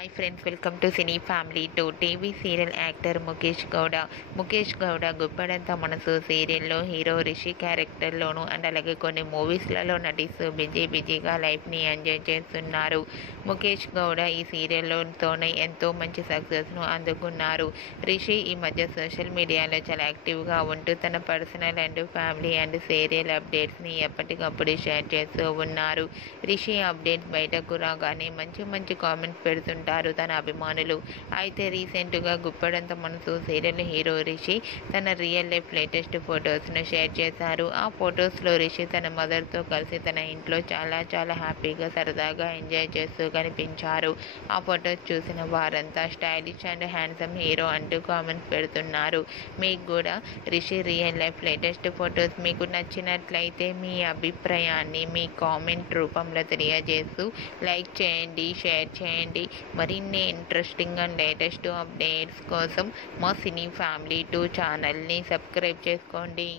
Hi friends, welcome to cine family two. TV serial actor Mukesh Gowda గుప్పడంత మనసు సీరియల్లో hero Rishi క్యారెక్టర్లోను and అలాగే కొన్ని మూవీస్లలో నటిస్తూ బిజీగా లైఫ్ని ఎంజాయ్ చేస్తున్నారు. ముఖేష్ గౌడ ఈ సీరియల్లోతోనే ఎంతో మంచి సక్సెస్ను అందుకున్నారు. రిషి ఈ మధ్య సోషల్ మీడియాలో చాలా యాక్టివ్గా ఉంటూ తన personal and family and serial అప్డేట్స్ని ఎప్పటికప్పుడు షేర్ చేస్తూ ఉన్నారు. రిషి అప్డేట్స్ బయటకు రాగానే మంచి కామెంట్స్ పెడుతుంటారు తన అభిమానులు. అయితే రీసెంట్గా గుప్పడంత మనసు సీరియల్ హీరో రిషి తన రియల్ లైఫ్ లేటెస్ట్ ఫొటోస్ను షేర్ చేశారు. ఆ ఫొటోస్లో రిషి తన మదర్తో కలిసి తన ఇంట్లో చాలా హ్యాపీగా సరదాగా ఎంజాయ్ చేస్తూ కనిపించారు. ఆ ఫొటోస్ చూసిన వారంతా స్టైలిష్ అండ్ హ్యాండ్సమ్ హీరో అంటూ కామెంట్స్ పెడుతున్నారు. మీకు కూడా Rishi real life latest photos మీకు నచ్చినట్లయితే మీ అభిప్రాయాన్ని మీ కామెంట్ రూపంలో తెలియజేస్తూ లైక్ చేయండి, షేర్ చేయండి. మరిన్ని ఇంట్రెస్టింగ్ అండ్ లేటెస్ట్ అప్డేట్స్ కోసం మా సినీ ఫ్యామిలీ 2 ఛానల్ని సబ్స్క్రైబ్ చేసుకోండి.